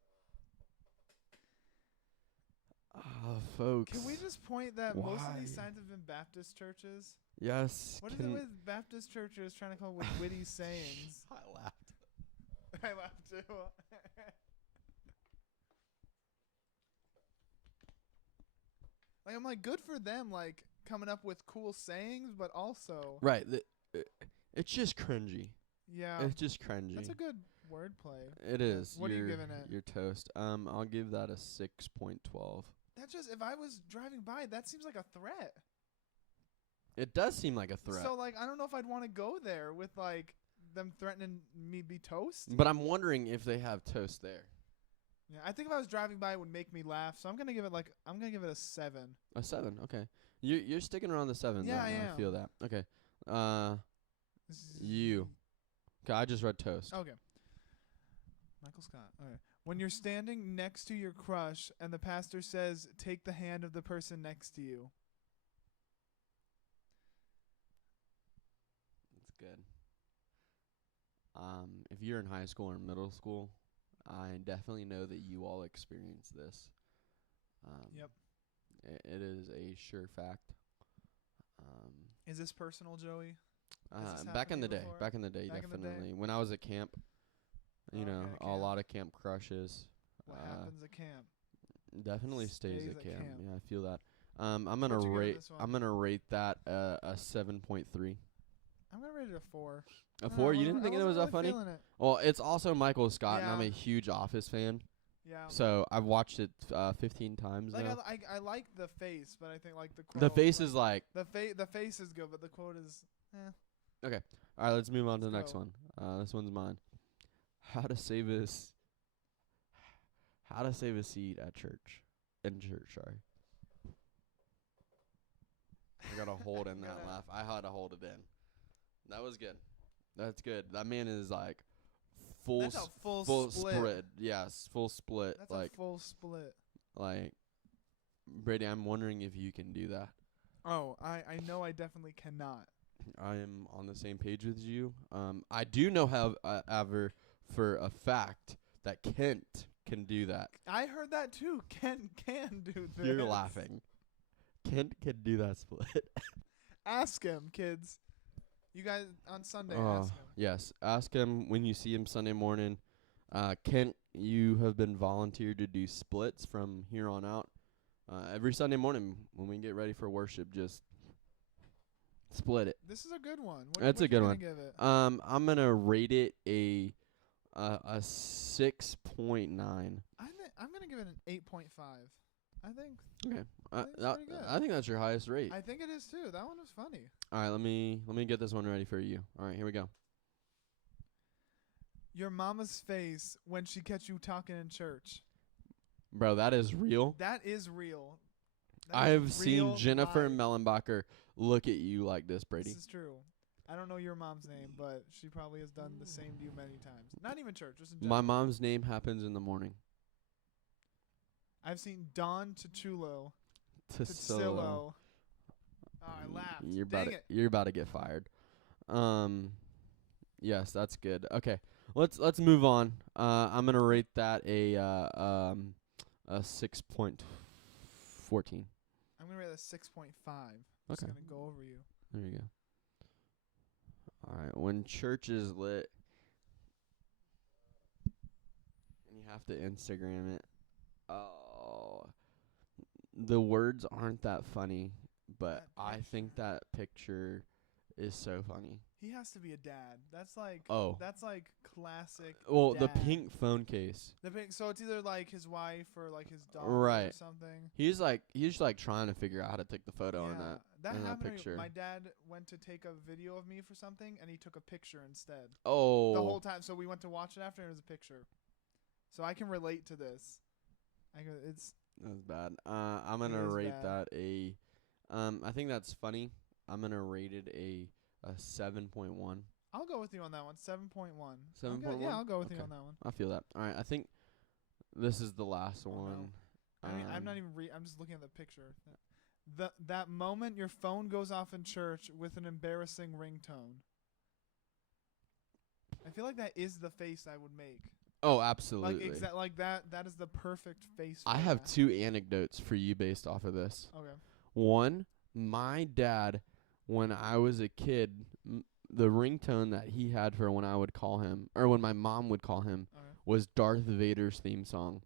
Folks. Can we just point that most of these Why? signs have been Baptist churches? Yes. What is it with Baptist churches trying to come up with witty sayings? I laughed. I laugh too. Like I'm like good for them, like coming up with cool sayings, but also Right. It's just cringy. yeah, It's just cringy. that's a good wordplay. It is. What are you your- giving it? Your toast. I'll give that a 6.12. That's just if I was driving by, that seems like a threat. It does seem like a threat. So like I don't know if I'd want to go there with like them threatening me be toast. But I'm wondering if they have toast there. Yeah, I think if I was driving by, it would make me laugh. So I'm gonna give it a 7. A 7. Okay. You're sticking around the 7. Yeah, then, I I am. feel that. Okay. You. Okay, I just read toast. Okay. Michael Scott. Okay. When you're standing next to your crush and the pastor says, "Take the hand of the person next to you." That's good. If you're in high school or middle school, I definitely know that you all experience this. Yep. It is a sure fact. Is this personal, Joey? this Back in happened the to you day, before? back in the day, Back in the day? definitely. When I was at camp, you Okay, know, at a camp. lot of camp crushes. What happens at camp? Definitely stays Stays at at camp. camp. Yeah, I feel that. I'm gonna What'd you give rate. this one? I'm gonna rate that a 7.3. I'm gonna rate it a 4. A 4? You didn't think it was that funny? Feeling it. Well, it's also Michael Scott, and I'm Yeah. a huge Office fan, Yeah. so I've watched it 15 times Like now. I like the face, but I think like the quote. The face is like. the face is good, but the quote is All right, let's move on to the Let's next go. one. This one's mine. How to save a seat at church. In church, sorry. I gotta hold in that Gotta- laugh. I had to hold it in. That was good. That's good. That man is like full That's a full split. split. Yes, full split. That's like a full split. Brady, I'm wondering if you can do that. Oh, I know I definitely cannot. I am on the same page with you. I do know however for a fact that Kent can do that. I heard that too. Ken can do this. You're laughing. Kent can do that split. Ask him, kids. You guys on Sunday. Oh, Ask him. yes. Ask him when you see him Sunday morning. Kent, you have been volunteered to do splits from here on out. Every Sunday morning when we get ready for worship, just split it. This is a good one. That's a what you good gonna one. Give it? I'm gonna rate it a 6.9. I'm gonna give it an 8.5. I think Okay. That's pretty good. I think that's your highest rate. I think it is too. That one was funny. All right, let me get this one ready for you. All right, here we go. Your mama's face when she catch you talking in church. Bro, that is real. That is real. That I is have seen real Jennifer life. Mellenbacher look at you like this, Brady. This is true. I don't know your mom's name, but she probably has done the same to you many times. Not even church, just in My general. mom's name happens in the morning. I've seen Don Chichulo Patsillo. Oh, I laughed. You're Dang about it. you're about to get fired. Yes, that's good. Okay, let's move on. I'm gonna rate that a 6.14. I'm gonna rate that 6.5. Okay. Just gonna go over you. There you go. All right, when church is lit, and you have to Instagram it. Oh, the words aren't that funny, but That I think picture. that picture is so funny. He has to be a dad. That's like Oh. that's like classic. Well, the dad. pink phone case. The pink. So it's either like his wife or like his daughter or Right. something. He's like trying to figure out how to take the photo in that in that happened to me. picture. My dad went to take a video of me for something, and he took a picture instead. Oh. The whole time. So we went to watch it after, and it was a picture. So I can relate to this. It's That's bad. I'm gonna is rate bad. that a. I think that's funny. I'm gonna rate it a 7.1. I'll go with you on that one. 7.1. 7.1? Yeah, I'll go with you Okay. on that one. I feel that. All right. I think this is the last Oh, no. one. I mean, I'm not even. I'm just looking at the picture. That moment your phone goes off in church with an embarrassing ringtone. I feel like that is the face I would make. Oh, absolutely. Like that. That is the perfect face. For I have that. 2 anecdotes for you based off of this. Okay. One, my dad, when I was a kid, the ringtone that he had for when I would call him, or when my mom would call him, Okay. was Darth Vader's theme song.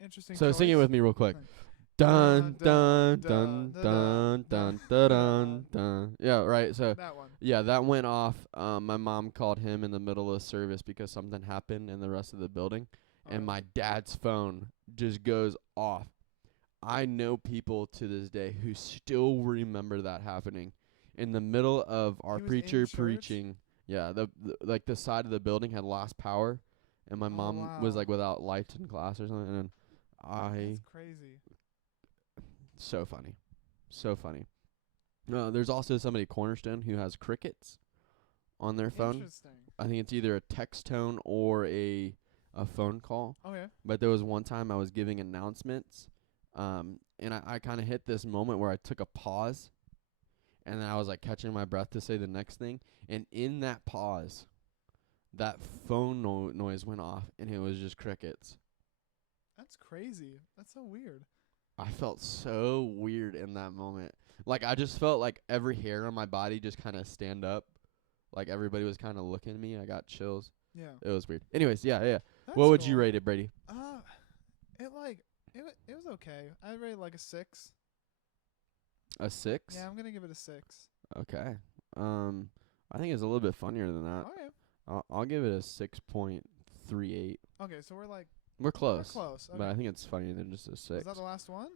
Interesting. So sing it choice. with me real quick. Thanks. Dun Dun, dun dun, dun dun dun dun dun. Yeah, right. So That one. yeah, that went off. My mom called him in the middle of service because something happened in the rest of the building, Okay. and my dad's phone just goes off. I know people to this day who still remember that happening in the middle of our He was in preacher church? preaching. Yeah, the like the side of the building had lost power, and my mom was wow. like without lights in class or something, and That's crazy. so funny, so funny. There's also somebody at Cornerstone who has crickets on their phone. Interesting. I think it's either a text tone or a phone call. Okay. But there was one time I was giving announcements, and I kind of hit this moment where I took a pause, and then I was like catching my breath to say the next thing. And in that pause, that phone noise went off, and it was just crickets. That's crazy. That's so weird. I felt so weird in that moment. Like, I just felt like every hair on my body just kind of stand up. Like, everybody was kind of looking at me. I got chills. Yeah. It was weird. Anyways, yeah. That's What would you cool. rate it, Brady? It was okay. I rate like a 6. A 6? Yeah, I'm gonna give it a 6. Okay. I think it's a little bit funnier than that. Okay. I'll give it a 6.38. Okay, so we're like We're close. We're close. Okay. But I think it's funnier than just a 6. Was that the last one?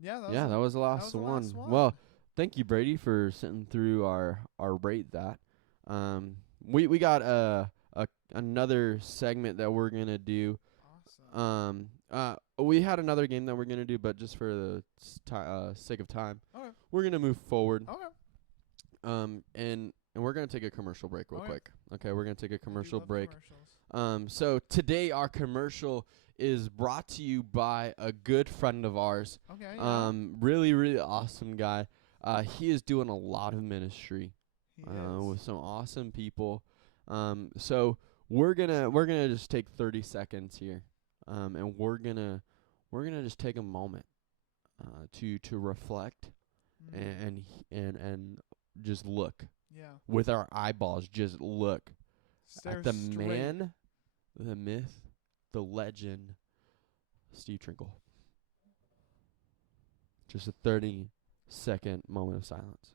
Yeah. That Yeah, that was the last was the one. last one. Well, thank you, Brady, for sitting through our rate that. We got another segment that we're gonna do. Awesome. We had another game that we're gonna do, but just for the sake of time, Okay. we're gonna move forward. Okay. And we're gonna take a commercial break real Okay. quick. Okay, we're gonna take a I do commercial love break. commercials. So today our commercial is brought to you by a good friend of ours. Okay. Yeah. Really, really awesome guy. He is doing a lot of ministry He with is. some awesome people. So we're gonna just take 30 seconds here, and we're gonna just take a moment to reflect Mhm. and just look Yeah. with our eyeballs. Just look Stare at the straight. man, the myth, the legend, Steve Trinkle. Just a 30-second moment of silence.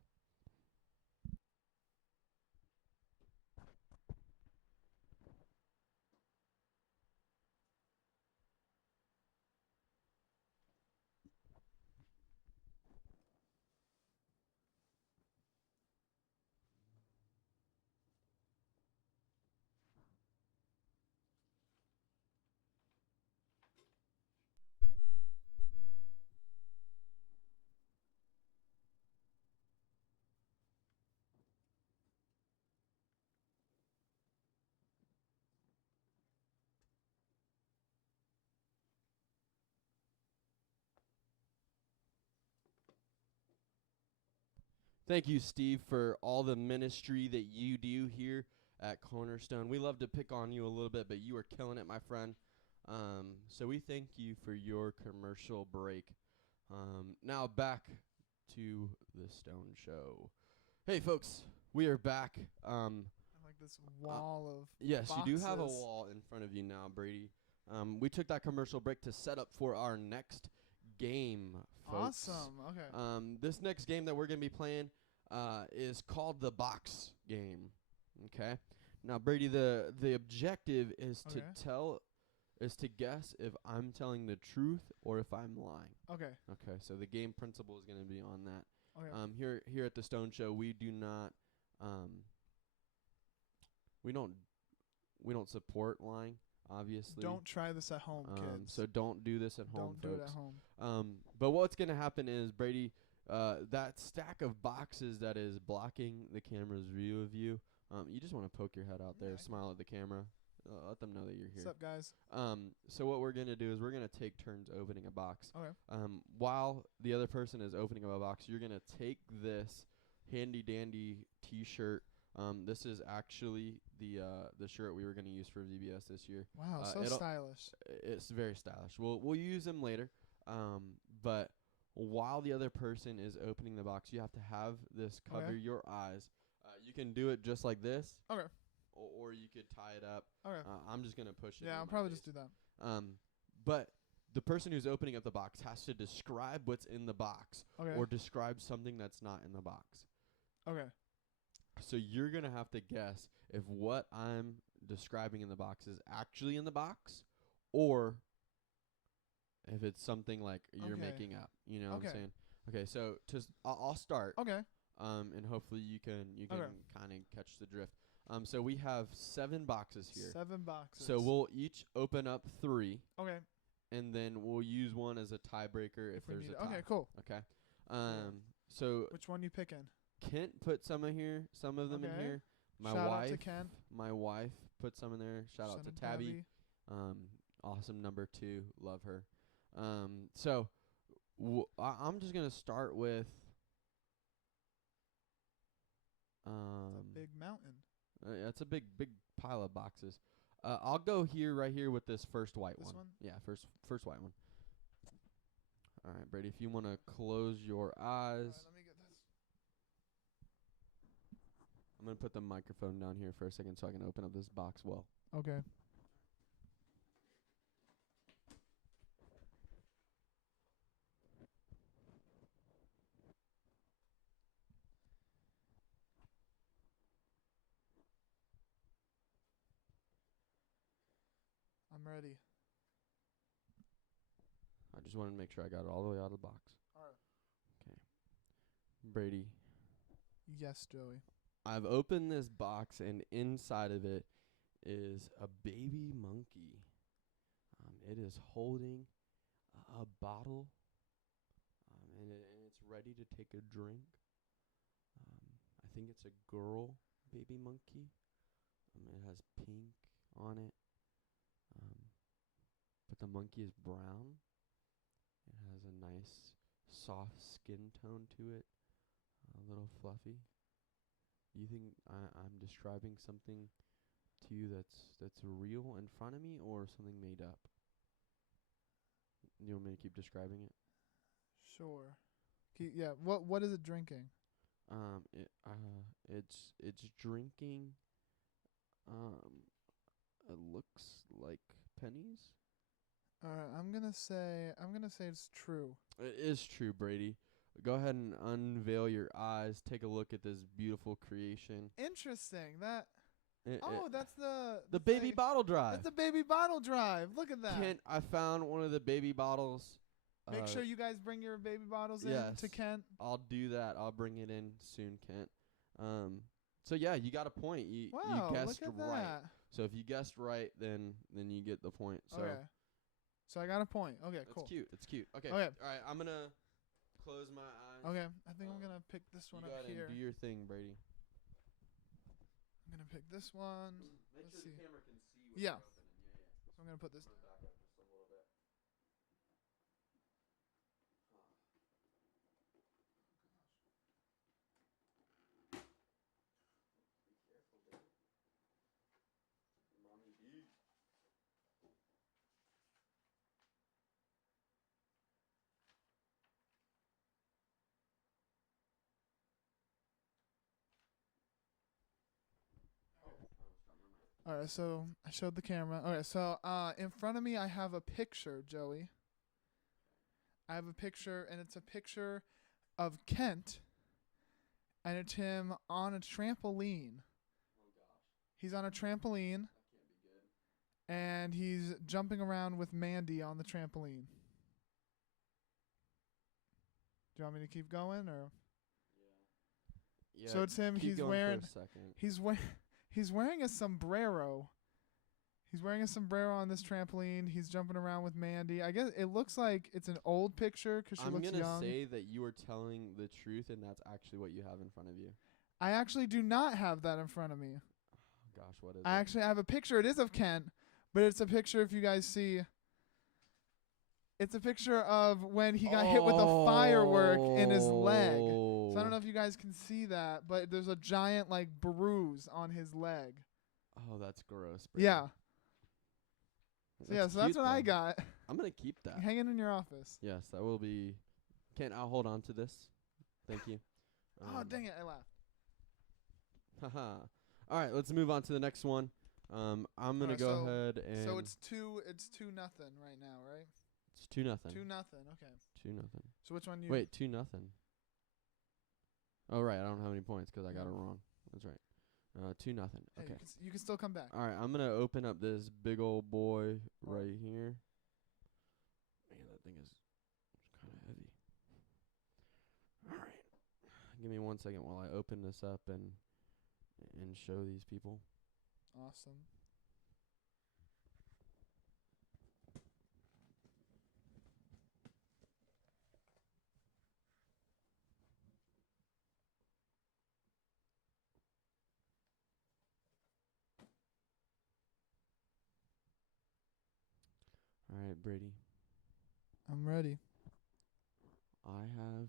Thank you, Steve, for all the ministry that you do here at Cornerstone. We love to pick on you a little bit, but you are killing it, my friend. So we thank you for your commercial break. Now back to the Stone Show. Hey, folks, we are back. I like this wall of Yes, boxes. you do have a wall in front of you now, Brady. We took that commercial break to set up for our next game, folks. Awesome. Okay. This next game that we're going to be playing is called the box game. Okay. Now, Brady, the objective is Okay. to guess if I'm telling the truth or if I'm lying. Okay. Okay. So the game principle is going to be on that. Okay. Here at the Stone Show, we do not we don't support lying, obviously. Don't try this at home, kids. So don't do this at home, Don't do folks. it at home. But what's going to happen is, Brady, that stack of boxes that is blocking the camera's view of you, you just want to poke your head out there, Yeah. smile at the camera, let them know that you're here. What's up, guys? So what we're going to do is we're going to take turns opening a box. Okay. While the other person is opening a box, you're going to take this handy-dandy T-shirt. This is actually the shirt we were going to use for VBS this year. Wow, so it'll- stylish. It's very stylish. We'll use them later. But while the other person is opening the box, you have to have this cover Okay. your eyes. You can do it just like this. Okay. Or you could tie it up. Okay. I'm just gonna push it. Yeah, in I'll my probably face. just do that. But the person who's opening up the box has to describe what's in the box Okay. or describe something that's not in the box. Okay. So you're gonna have to guess if what I'm describing in the box is actually in the box, or if it's something like you're Okay. making up. You know what Okay. I'm saying? Okay, so I'll start. Okay. And hopefully you can Okay. kind of catch the drift. So we have 7 boxes here. 7 boxes. So we'll each open up 3, Okay. and then we'll use one as a tiebreaker if we there's need a it. tie. Okay, cool. Okay. So Which one you picking? Kent put some of them in Okay. here. My Shout wife, out to Ken. my wife put some in there. Shout out to Shannon Tabby. Awesome number 2, love her. So I'm just gonna start with It's a big mountain. it's a big pile of boxes. I'll go right here with this first white This one. one? Yeah, first white one. All right, Brady, if you want to close your eyes. Alright, let me get this. I'm going to put the microphone down here for a second so I can open up this box well. Okay. I'm ready. I just wanted to make sure I got it all the way out of the box. Alright. Okay. Brady, Yes, Joey. I've opened this box, and inside of it is a baby monkey. It is holding a bottle, and it's ready to take a drink. I think it's a girl baby monkey. It has pink on it, but the monkey is brown. It has a nice soft skin tone to it, a little fluffy. You think I'm describing something to you that's real in front of me, or something made up? You want me to keep describing it? Sure. Yeah. What is it drinking? It's drinking. It looks like pennies. Alright, I'm gonna say it's true. It is true, Brady. Go ahead and unveil your eyes. Take a look at this beautiful creation. Interesting. That. It- Oh, it- that's the baby thing. bottle drive. That's the baby bottle drive. Look at that. Kent, I found one of the baby bottles. Make sure you guys bring your baby bottles in yes. to Kent. I'll do that. I'll bring it in soon, Kent. So yeah, you got a point. You Wow, guessed look at right. that. So if you guessed right, then you get the point. So Okay. So I got a point. Okay, that's cool. cute. It's cute. Okay. Okay. All right. I'm gonna close my eyes. Okay, I think I'm gonna pick this You one go up ahead and here. do your thing, Brady. I'm gonna pick this one. Make Let's sure see. the camera can see what Yeah. you're opening. Yeah. So I'm gonna put this. I'm gonna back up just a little bit. All right, so I showed the camera. Okay, so in front of me I have a picture, Joey. I have a picture, and it's a picture of Kent, and it's him on a trampoline. Oh gosh, He's on a trampoline, that can't be good. and he's jumping around with Mandy on the trampoline. Do you want me to keep going, or? Yeah. Yeah. So it's him. Keep He's going wearing. for a second. He's wearing a sombrero. He's wearing a sombrero on this trampoline. He's jumping around with Mandy. I guess it looks like it's an old picture because she I'm looks gonna young. say that you are telling the truth, and that's actually what you have in front of you. I actually do not have that in front of me. Gosh, what is I it? actually have a picture. It is of Kent, but it's a picture, if you guys see. It's a picture of when he got hit with a firework in his leg. So I don't know if you guys can see that, but there's a giant like bruise on his leg. Oh, that's gross. Brady. Yeah. So yeah, so that's cute, what I though. got. I'm gonna keep that. Hanging in your office. Yes, that will be. I'll hold on to this. Thank you. Oh dang it, I laughed. Haha. All right, let's move on to the next one. I'm gonna Alright, go so- ahead and. So it's 2-0 right now, right? It's 2-0. 2-0. Okay. 2-0. So which one you Wait, 2-0. Oh right, I don't have any points 'cause I got it No. wrong. That's right. 2-0. Hey, Okay. you can still come back. All right, I'm gonna open up this big old boy right here. Man, that thing is kind of heavy. All right, give me 1 second while I open this up and show these people. Awesome. All right, Brady. I'm ready. I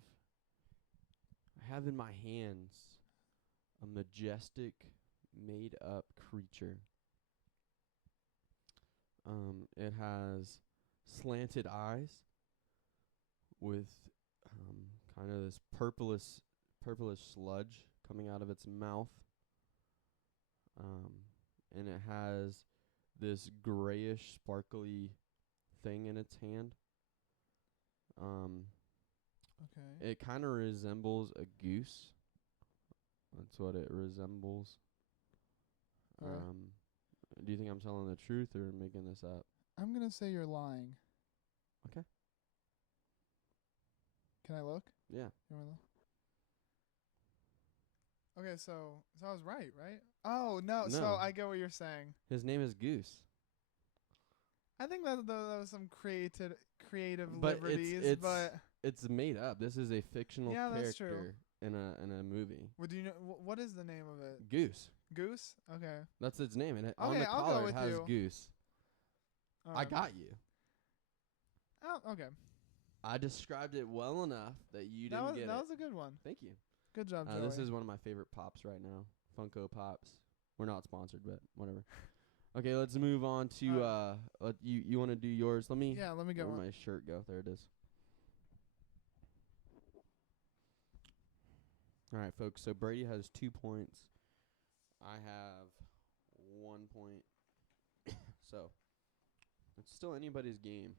have in my hands a majestic, made-up creature. It has slanted eyes with kind of this purplish sludge coming out of its mouth. And it has this grayish, sparkly thing in its hand. Okay. It kind of resembles a goose. That's what it resembles. Alright. Do you think I'm telling the truth or making this up? I'm gonna say you're lying. Okay. Can I look? Yeah. You wanna look? Okay, so I was right? Oh no, No. so I get what you're saying. His name is Goose. I think that was some creative But liberties, but it's made up. This is a fictional Yeah, that's true. character in a movie. what do you know? What is the name of it? Goose. Goose? Okay. That's its name. And on Okay, the I'll go collar it with has you. Goose. I Alright. got you. Oh, okay. I described it well enough that you That didn't was get that it. was a good one. Thank you. Good job, Joey. This is one of my favorite pops right now. Funko Pops. We're not sponsored, but whatever. Okay, let's move on to you want to do yours? Let me yeah. Let me get where'd one. my shirt go? There it is. All right, folks. So Brady has 2 points. I have 1 point. So it's still anybody's game.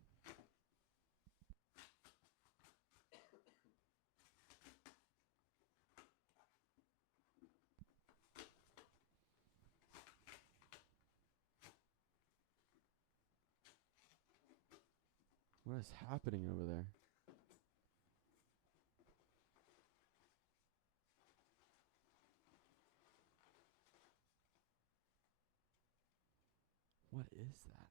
What is happening over there? What is that?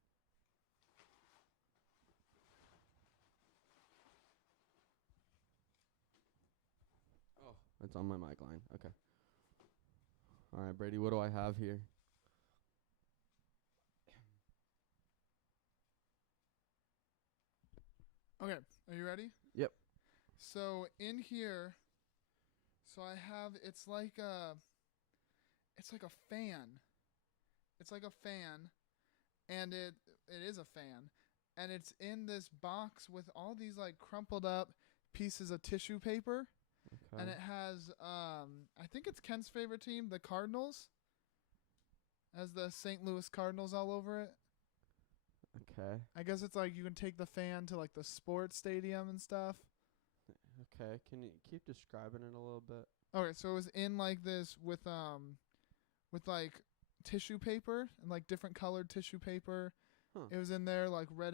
Oh, it's on my mic line. Okay. All right, Brady, what do I have here? Okay. Are you ready? Yep. So in here, so I have it's like a fan. It's like a fan, and it is a fan, and it's in this box with all these like crumpled up pieces of tissue paper, Okay. and it has I think it's Ken's favorite team, the Cardinals. has the St. Louis Cardinals all over it. Okay. I guess it's like you can take the fan to like the sports stadium and stuff. Okay. Can you keep describing it a little bit? Okay, so it was in like this with like tissue paper and like different colored tissue paper. Huh. It was in there like red and